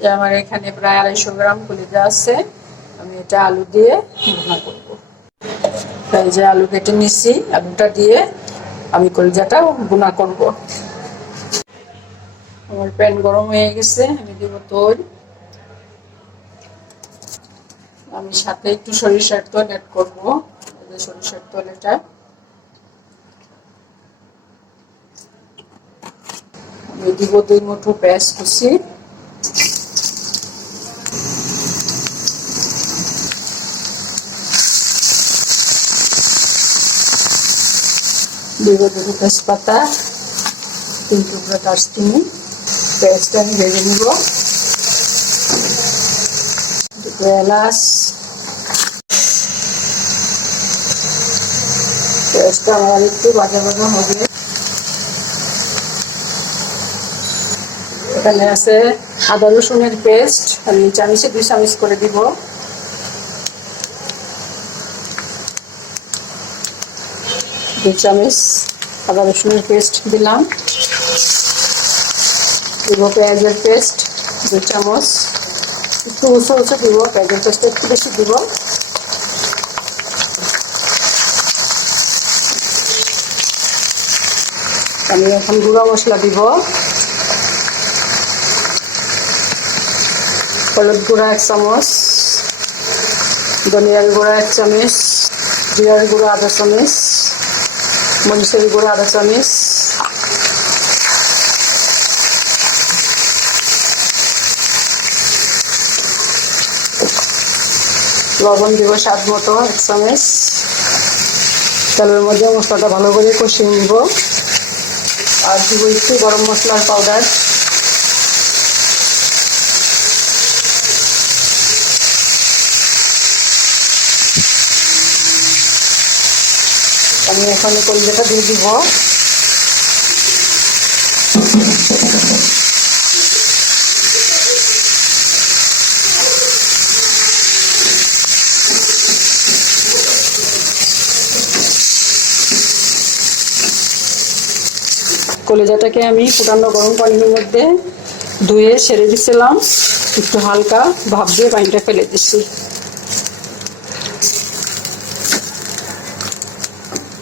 যে আমার এখানে প্রায় 250 গ্রাম কলিজা আছে, আমি এটা আলু দিয়ে ভুনা করব। তাই যে আলু কেটে নিচ্ছি, আলুটা দিয়ে আমি কলিজাটা ভুনা করব। আমার প্যান গরম হয়ে গেছে, আমি দিব তেল। আমি সাথে একটু সরিষার তেল অ্যাড করবো। সরিষার তেল এটা আমি দিব 2 মুঠো পেঁয়াজ কুচি, দিব 2 তেজপাতা, 3 টুকরা দারচিনি। পেঁয়াজটা আমি ভেজে নিব। দুটো এলাচ। পেঁয়াজটা আমার একটু ভাজা ভাজা হবে। এখানে আছে আদা রসুনের পেস্ট, আমি চামচে 2 চামচ করে দিব। 2 চামচ আদা রসুনের পেস্ট দিলাম। দিব পেঁয়াজের পেস্ট 2 চামচ, একটু উঁচু উঁচু দিব, পেঁয়াজের পেস্ট একটু বেশি দিব। আমি এখন গুঁড়া মশলা দিব। হলুদ গুঁড়া 1 চামচ, ধনিয়ার গুঁড়া 1 চামচ, জিরার গুঁড়া আধা চামচ, মরিচের গুঁড়া আধা চামচ, লবণ দিব স্বাদ মতো 1 চামচ। তেলের মধ্যে মশলাটা ভালো করে কষিয়ে নিব। আর দিব একটু গরম মশলার পাউডার। আমি এখন কলিজাটা দিয়ে দিব। কলিজাটাকে আমি ফুটানো গরম পানির মধ্যে ধুয়ে ছেড়ে দিছিলাম, একটু হালকা ভাপ দিয়ে পানিটা ফেলে দিচ্ছি।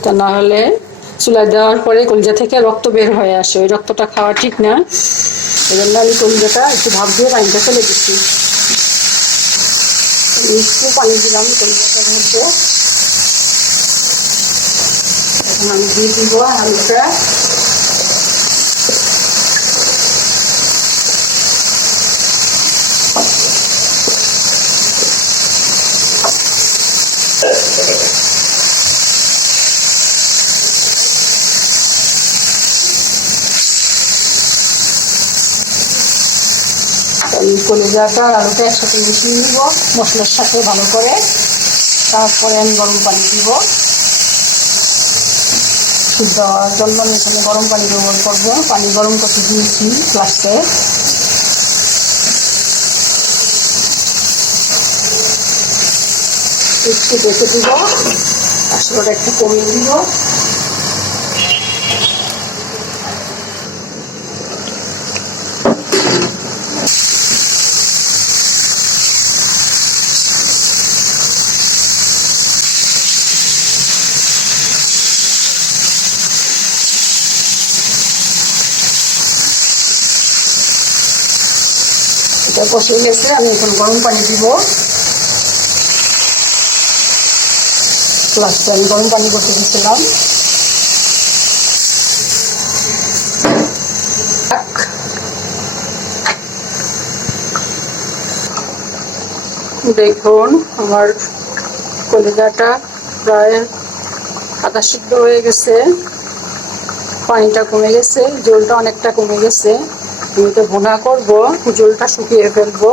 তা না হলে চুলায় দেওয়ার পরে কলিজা থেকে রক্ত বের হয়ে আসে, ওই রক্তটা খাওয়া ঠিক না। এই জন্য আমি কলিজাটা একটু ভাপ দিয়ে পানিটা ফেলে দিচ্ছি। একটু পানি দিলাম কলিজাটার মধ্যে। এখন আমি দিয়ে দিব আলুটা। এই কলিজাটা আর আলুটা একসাথে মিশিয়ে নিব মশলার সাথে ভালো করে। তারপরে আমি গরম পানি দিব। সিদ্ধ হওয়ার জন্য আমি এখানে গরম পানি ব্যবহার করবো। পানি গরম করতে দিয়েছি লাস্টে। একটু দেখে দিব, আসলে একটু কমিয়ে দিব। এটা কষে গেছে, আমি এখন গরম পানি দিব। লাস্টে আমি গরম পানি করতে দিয়েছিলাম। দেখুন আমার কলিজাটা প্রায় আধা সিদ্ধ হয়ে গেছে, পানিটা কমে গেছে, জলটা অনেকটা কমে গেছে। আমি তো ভুনা করবো, জলটা শুকিয়ে ফেলবো।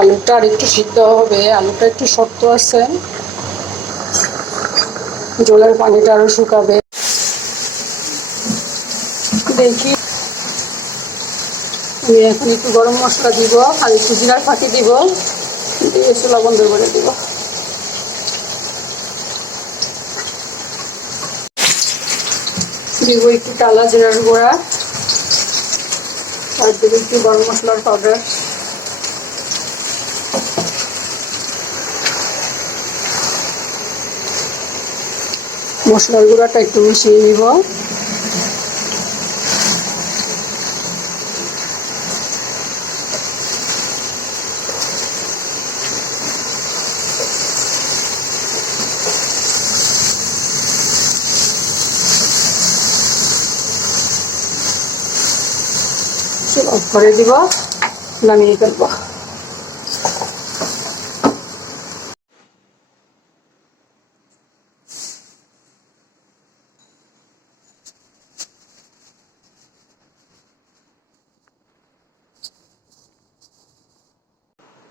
আলুটা আর একটু সিদ্ধ হবে, আলুটা একটু শক্ত আছে, জলের পানিটা আরো শুকাবে। দেখি আমি এখন একটু গরম মশলা দিব আর একটু জিরার ফাঁকি দিব, দিয়ে চুলা বন্ধ করে দিব। দিব একটু টালা জিরার গুঁড়া, আর দেবো একটু গরম মশলার পাউডার। মশলার গুঁড়াটা একটু মিশিয়ে নিব। অফ করে দিব, নামিয়ে ফেলবো।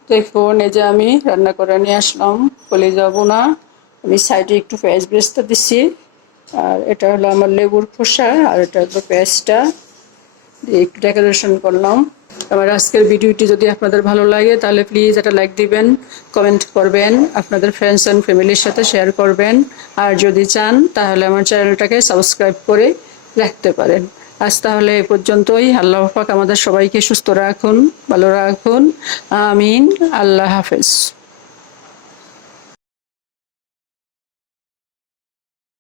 দেখুন এই যে আমি রান্না করে নিয়ে আসলাম কলিজা ভুনা। আমি সাইডে একটু পেঁয়াজ বেরেস্তা দিচ্ছি, আর এটা হলো আমার লেবুর খোসা, আর এটা হলো পেঁয়াজটা দিয়ে একটু ডেকোরেশন করলাম। আমার আজকের ভিডিওটি যদি আপনাদের ভালো লাগে তাহলে প্লিজ একটা লাইক দিবেন, কমেন্ট করবেন, আপনাদের ফ্রেন্ডস অ্যান্ড ফ্যামিলির সাথে শেয়ার করবেন। আর যদি চান তাহলে আমার চ্যানেলটাকে সাবস্ক্রাইব করে রাখতে পারেন। আজ তাহলে এ পর্যন্তই। আল্লাহ পাক আমাদের সবাইকে সুস্থ রাখুন, ভালো রাখুন। আমিন। আল্লাহ হাফেজ।